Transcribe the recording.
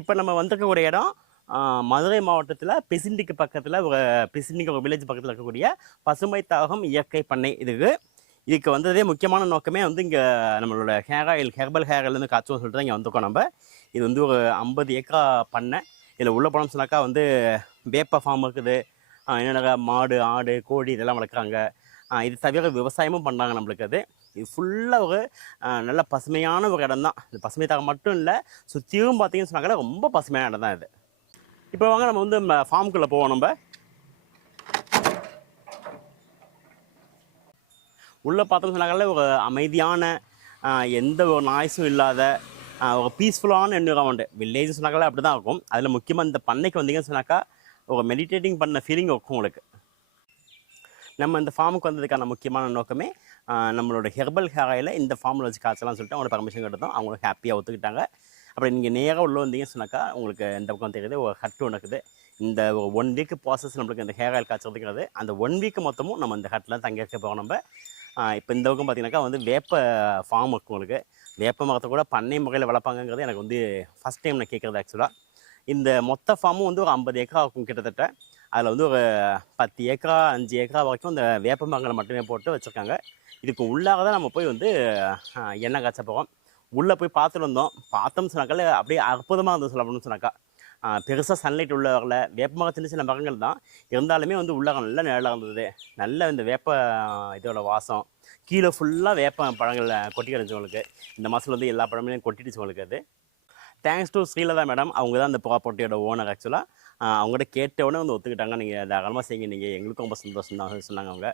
இப்போ நம்ம வந்திருக்கக்கூடிய இடம் மதுரை மாவட்டத்தில் பிசிண்டிக்கு பக்கத்தில் பிசிண்டிக்கு ஒரு வில்லேஜ் பக்கத்தில் இருக்கக்கூடிய பசுமை தாகம் இயற்கை பண்ணை இதுக்கு வந்ததே முக்கியமான நோக்கமே வந்து இங்கே நம்மளோட ஹேர் ஆயில் ஹெர்பல் ஹேர் ஆயிலேருந்து காய்ச்சுவோம் சொல்லிட்டு தான் இங்கே வந்திருக்கோம் நம்ம. இது வந்து ஒரு 50 ஏக்கரா பண்ணை. இதில் உள்ள போனோம்னு சொன்னாக்கா வந்து வேப்ப ஃபார்ம் இருக்குது, என்னென்ன மாடு ஆடு கோழி இதெல்லாம் வளர்க்குறாங்க. இது தவிர விவசாயமும் பண்ணுறாங்க நம்மளுக்கு. இது ஃபுல்லாக ஒரு நல்ல பசுமையான ஒரு இடம் தான். இந்த பசுமை தாகம் மட்டும் இல்லை, சுற்றியும் பார்த்தீங்கன்னு சொன்னாக்கா ரொம்ப பசுமையான இடம் தான் இது. இப்போ வாங்க நம்ம வந்து ஃபார்முக்குள்ளே போவோம். நம்ம உள்ளே பார்த்தோம்னு சொன்னாக்கா ஒரு அமைதியான எந்த ஒரு நாய்ஸும் இல்லாத ஒரு பீஸ்ஃபுல்லான என்விரான்மெண்ட். வில்லேஜ் சொன்னாக்கா அப்படி தான் இருக்கும். அதில் முக்கியமாக இந்த பண்ணைக்கு வந்தீங்கன்னு சொன்னாக்கா ஒரு மெடிடேட்டிங் பண்ண ஃபீலிங் இருக்கும் உங்களுக்கு. நம்ம இந்த ஃபார்முக்கு வந்ததுக்கான முக்கியமான நோக்கமே நம்மளோட ஹெர்பல் ஹேர் ஆயிலை இந்த ஃபார்மில் வச்சு காய்ச்சலாம் சொல்லிட்டு அவங்களோட பர்மிஷன் கேட்டதும் அவங்களும் ஹாப்பியாக ஒத்துக்கிட்டாங்க. அப்புறம் நீங்கள் நேராக உள்ளே வந்தீங்கன்னு சொன்னாக்கா உங்களுக்கு இந்த பக்கம் தெரியுது ஒரு ஹட்டு ஒன்று இருக்குது. இந்த 1 வீக் ப்ராசஸ் நம்மளுக்கு இந்த ஹேர் ஆயில் காய்ச்சறதுங்கிறது. அந்த 1 வீக் மொத்தமும் நம்ம இந்த ஹட்டில் தங்கி இருக்க போகிறோம். நம்ம இப்போ இந்த பக்கம் பார்த்தீங்கன்னாக்கா வந்து வேப்ப ஃபார்ம் இருக்கும் உங்களுக்கு. வேப்ப மரத்தை கூட பண்ணை முறையில் வளர்ப்பாங்கங்கிறது எனக்கு வந்து ஃபஸ்ட் டைம் நான் கேட்குறது. ஆக்சுவலாக இந்த மொத்த ஃபார்மும் வந்து ஒரு 50 ஏக்கரா இருக்கும் கிட்டத்தட்ட. அதில் வந்து ஒரு 10 ஏக்கரா 5 ஏக்கரா வரைக்கும் இந்த வேப்ப மரங்களை மட்டுமே போட்டு வச்சுருக்காங்க. இதுக்கு உள்ளாக தான் நம்ம போய் வந்து எண்ணெய் காய்ச்ச போகிறோம். உள்ளே போய் பார்த்துட்டு வந்தோம். பார்த்தோம்னு சொன்னாக்கா அப்படியே அற்புதமாக இருந்தது சொல்லணும்னு சொன்னாக்கா. பெருசாக சன்லைட் உள்ள வரல, வேப்ப மரம் சின்ன சின்ன மரங்கள் தான் இருந்தாலுமே வந்து உள்ளாக நல்ல நிழலாக இருந்தது. நல்ல இந்த வேப்ப இதோட வாசம் கீழே ஃபுல்லாக வேப்ப பழங்கள் கொட்டி கிடச்சவங்களுக்கு. இந்த மாதத்தில் வந்து எல்லா பழமே கொட்டிடுச்சவங்களுக்கு. அது தேங்க்ஸ் டு ஸ்ரீலதா மேடம். அவங்க தான் அந்த ப்ராப்பர்ட்டியோட ஓனர். ஆக்சுவலாக அவங்கள்ட்ட கேட்டவுடனே வந்து ஒத்துக்கிட்டாங்க. நீங்கள் தாராளமாக செய்யுங்க, நீங்கள் எங்களுக்கும் ரொம்ப சந்தோஷம் தான் சொன்னாங்க அவங்க.